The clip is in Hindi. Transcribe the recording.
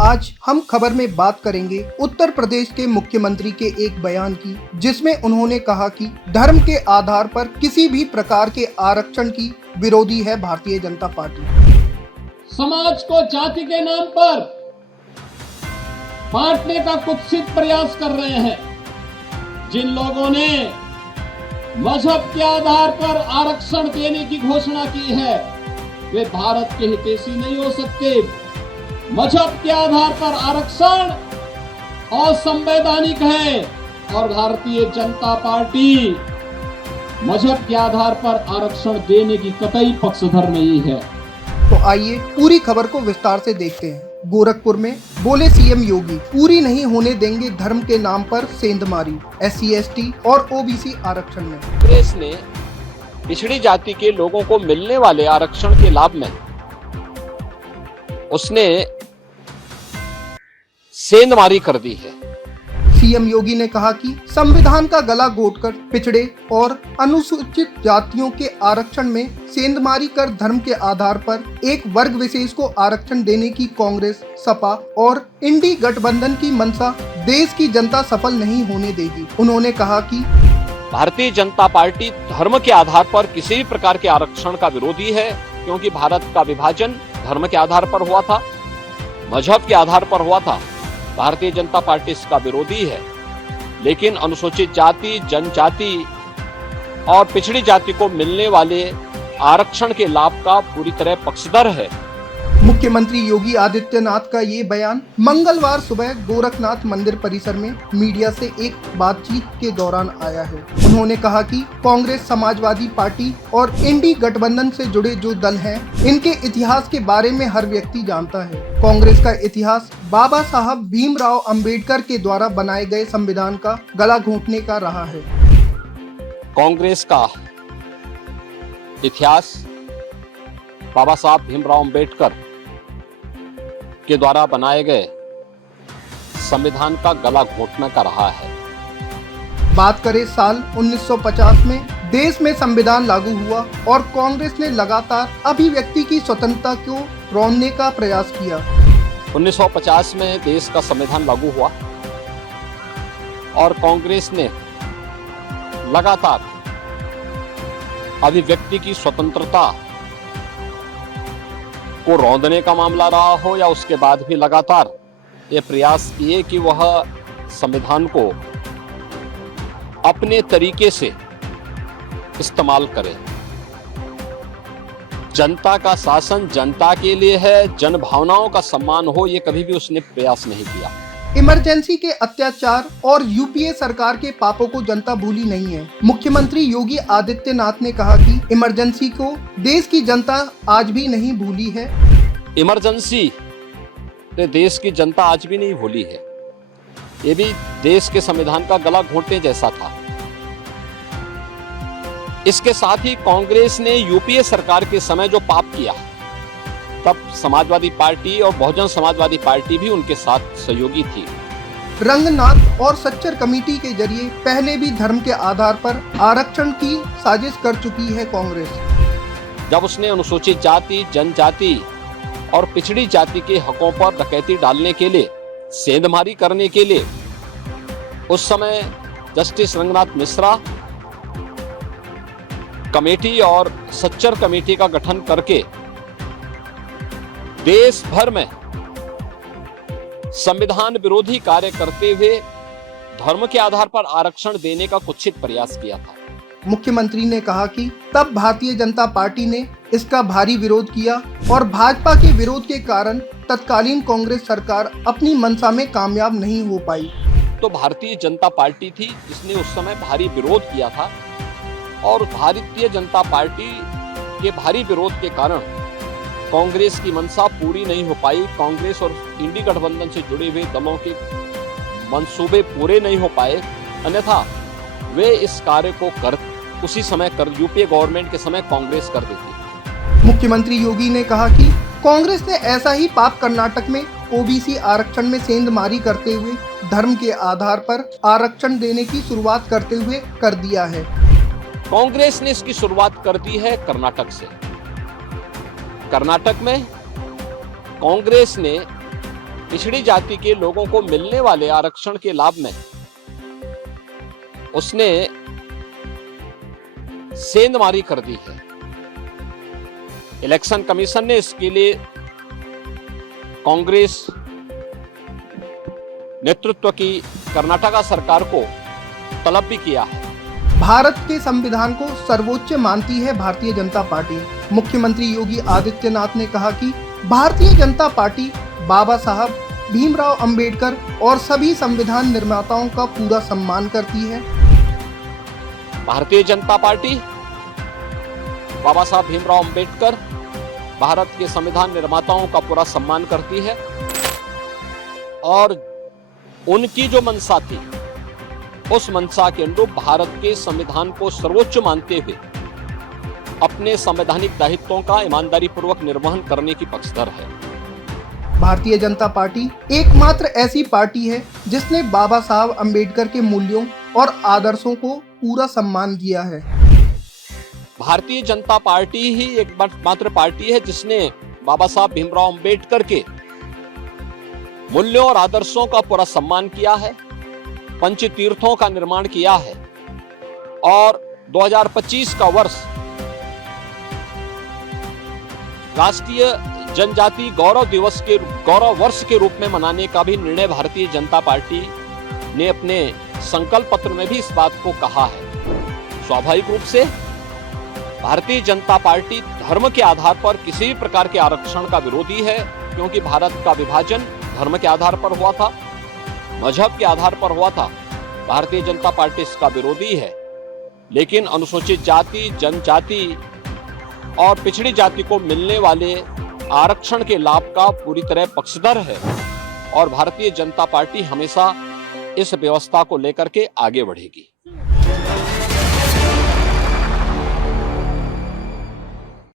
आज हम खबर में बात करेंगे उत्तर प्रदेश के मुख्यमंत्री के एक बयान की, जिसमें उन्होंने कहा कि धर्म के आधार पर किसी भी प्रकार के आरक्षण की विरोधी है भारतीय जनता पार्टी। समाज को जाति के नाम पर बांटने का कुत्सित प्रयास कर रहे हैं। जिन लोगों ने मजहब के आधार पर आरक्षण देने की घोषणा की है, वे भारत के हितैषी नहीं हो सकते। मजहब के आधार पर आरक्षण असंवैधानिक है और भारतीय जनता पार्टी मजहब के आधार पर आरक्षण देने की कतई पक्षधर नहीं है। तो आइए पूरी खबर को विस्तार से देखते हैं। गोरखपुर में बोले सीएम योगी, पूरी नहीं होने देंगे धर्म के नाम पर सेंधमारी, SC ST और OBC आरक्षण में। कांग्रेस ने पिछड़ी जाति के लोगों को मिलने वाले आरक्षण के लाभ में उसने सेंधमारी कर दी है। सीएम योगी ने कहा कि संविधान का गला घोटकर पिछड़े और अनुसूचित जातियों के आरक्षण में सेंधमारी कर धर्म के आधार पर एक वर्ग विशेष को आरक्षण देने की कांग्रेस, सपा और इंडी गठबंधन की मंशा देश की जनता सफल नहीं होने देगी। उन्होंने कहा कि भारतीय जनता पार्टी धर्म के आधार पर किसी भी प्रकार के आरक्षण का विरोधी है, क्योंकि भारत का विभाजन धर्म के आधार पर हुआ था, मजहब के आधार पर हुआ था। भारतीय जनता पार्टी इसका विरोधी है, लेकिन अनुसूचित जाति, जनजाति और पिछड़ी जाति को मिलने वाले आरक्षण के लाभ का पूरी तरह पक्षधर है। मुख्यमंत्री योगी आदित्यनाथ का ये बयान मंगलवार सुबह गोरखनाथ मंदिर परिसर में मीडिया से एक बातचीत के दौरान आया है। उन्होंने कहा कि कांग्रेस, समाजवादी पार्टी और इंडी गठबंधन से जुड़े जो दल हैं, इनके इतिहास के बारे में हर व्यक्ति जानता है। कांग्रेस का इतिहास बाबा साहब भीमराव अंबेडकर के द्वारा बनाए गए संविधान का गला घोंटने का रहा है। कांग्रेस का इतिहास बाबा साहब भीमराव अंबेडकर के द्वारा बनाए गए संविधान का गला घोटने का रहा है। बात करें साल 1950 में देश में संविधान लागू हुआ और कांग्रेस ने लगातार अभिव्यक्ति की स्वतंत्रता को रौंदने का प्रयास किया। 1950 में देश का संविधान लागू हुआ और कांग्रेस ने लगातार अभिव्यक्ति की स्वतंत्रता को रौंदने का मामला रहा हो या उसके बाद भी लगातार ये प्रयास किए कि वह संविधान को अपने तरीके से इस्तेमाल करे। जनता का शासन जनता के लिए है, जन भावनाओं का सम्मान हो, ये कभी भी उसने प्रयास नहीं किया। इमरजेंसी के अत्याचार और यूपीए सरकार के पापों को जनता भूली नहीं है। मुख्यमंत्री योगी आदित्यनाथ ने कहा कि इमरजेंसी को देश की जनता आज भी नहीं भूली है। इमरजेंसी ने देश की जनता आज भी नहीं भूली है। ये भी देश के संविधान का गला घोंटने जैसा था। इसके साथ ही कांग्रेस ने यूपीए सरकार के समय जो पाप किया, तब समाजवादी पार्टी और बहुजन समाजवादी पार्टी भी उनके साथ सहयोगी थी। रंगनाथ और सच्चर कमेटी के जरिए पहले भी धर्म के आधार पर आरक्षण की साजिश कर चुकी है कांग्रेस। जब उसने अनुसूचित जाति, जनजाति और पिछड़ी जाति के हकों पर डकैती डालने के लिए, सेंधमारी करने के लिए, उस समय जस्टिस रंगनाथ मिश्रा कमेटी और सच्चर कमेटी का गठन करके देश भर में संविधान विरोधी कार्य करते हुए धर्म के आधार पर आरक्षण देने का कुत्सित प्रयास किया था। मुख्यमंत्री ने कहा कि तब भारतीय जनता पार्टी ने इसका भारी विरोध किया और भाजपा के विरोध के कारण तत्कालीन कांग्रेस सरकार अपनी मंशा में कामयाब नहीं हो पाई। तो भारतीय जनता पार्टी थी जिसने उस समय भारी विरोध किया था और भारतीय जनता पार्टी के भारी विरोध के कारण कांग्रेस की मंशा पूरी नहीं हो पाई। कांग्रेस और इंडी गठबंधन से जुड़े हुए दलों के मंसूबे पूरे नहीं हो पाए, अन्यथा वे इस कार्य को उसी समय यूपीए गवर्नमेंट के समय कांग्रेस कर देती। मुख्यमंत्री योगी ने कहा कि कांग्रेस ने ऐसा ही पाप कर्नाटक में OBC आरक्षण में सेंधमारी करते हुए धर्म के आधार पर आरक्षण देने की शुरुआत करते हुए कर दिया है। कांग्रेस ने इसकी शुरुआत कर दी है कर्नाटक से। कर्नाटक में कांग्रेस ने पिछड़ी जाति के लोगों को मिलने वाले आरक्षण के लाभ में उसने सेंधमारी कर दी है। इलेक्शन कमीशन ने इसके लिए कांग्रेस नेतृत्व की कर्नाटका सरकार को तलब भी किया है। भारत के संविधान को सर्वोच्च मानती है भारतीय जनता पार्टी। मुख्यमंत्री योगी आदित्यनाथ ने कहा कि भारतीय जनता पार्टी बाबा साहब भीमराव अंबेडकर और सभी संविधान निर्माताओं का पूरा सम्मान करती है। भारतीय जनता पार्टी बाबा साहब भीमराव अंबेडकर भारत के संविधान निर्माताओं का पूरा सम्मान करती है और उनकी जो मंशा थी उस मंशा के अनुरूप भारत के संविधान को सर्वोच्च मानते हुए अपने संवैधानिक दायित्वों का ईमानदारी पूर्वक निर्वहन करने की पक्षधर है। भारतीय जनता पार्टी एकमात्र ऐसी पार्टी है जिसने बाबा साहब अंबेडकर के मूल्यों और आदर्शों को पूरा सम्मान दिया है। भारतीय जनता पार्टी ही एकमात्र पार्टी है जिसने बाबा साहब भीमराव अंबेडकर के मूल्यों और आदर्शों का पूरा सम्मान किया है, पंच तीर्थों का निर्माण किया है और 2025 का वर्ष राष्ट्रीय जनजाति गौरव वर्ष के रूप में मनाने का भी निर्णय भारतीय जनता पार्टी ने अपने संकल्प पत्र में भी इस बात को कहा है। स्वाभाविक रूप से भारतीय जनता पार्टी धर्म के आधार पर किसी भी प्रकार के आरक्षण का विरोधी है, क्योंकि भारत का विभाजन धर्म के आधार पर हुआ था, मजहब के आधार पर हुआ था। भारतीय जनता पार्टी इसका विरोधी है, लेकिन अनुसूचित जाति, जनजाति और पिछड़ी जाति को मिलने वाले आरक्षण के लाभ का पूरी तरह पक्षधर है और भारतीय जनता पार्टी हमेशा इस व्यवस्था को लेकर के आगे बढ़ेगी।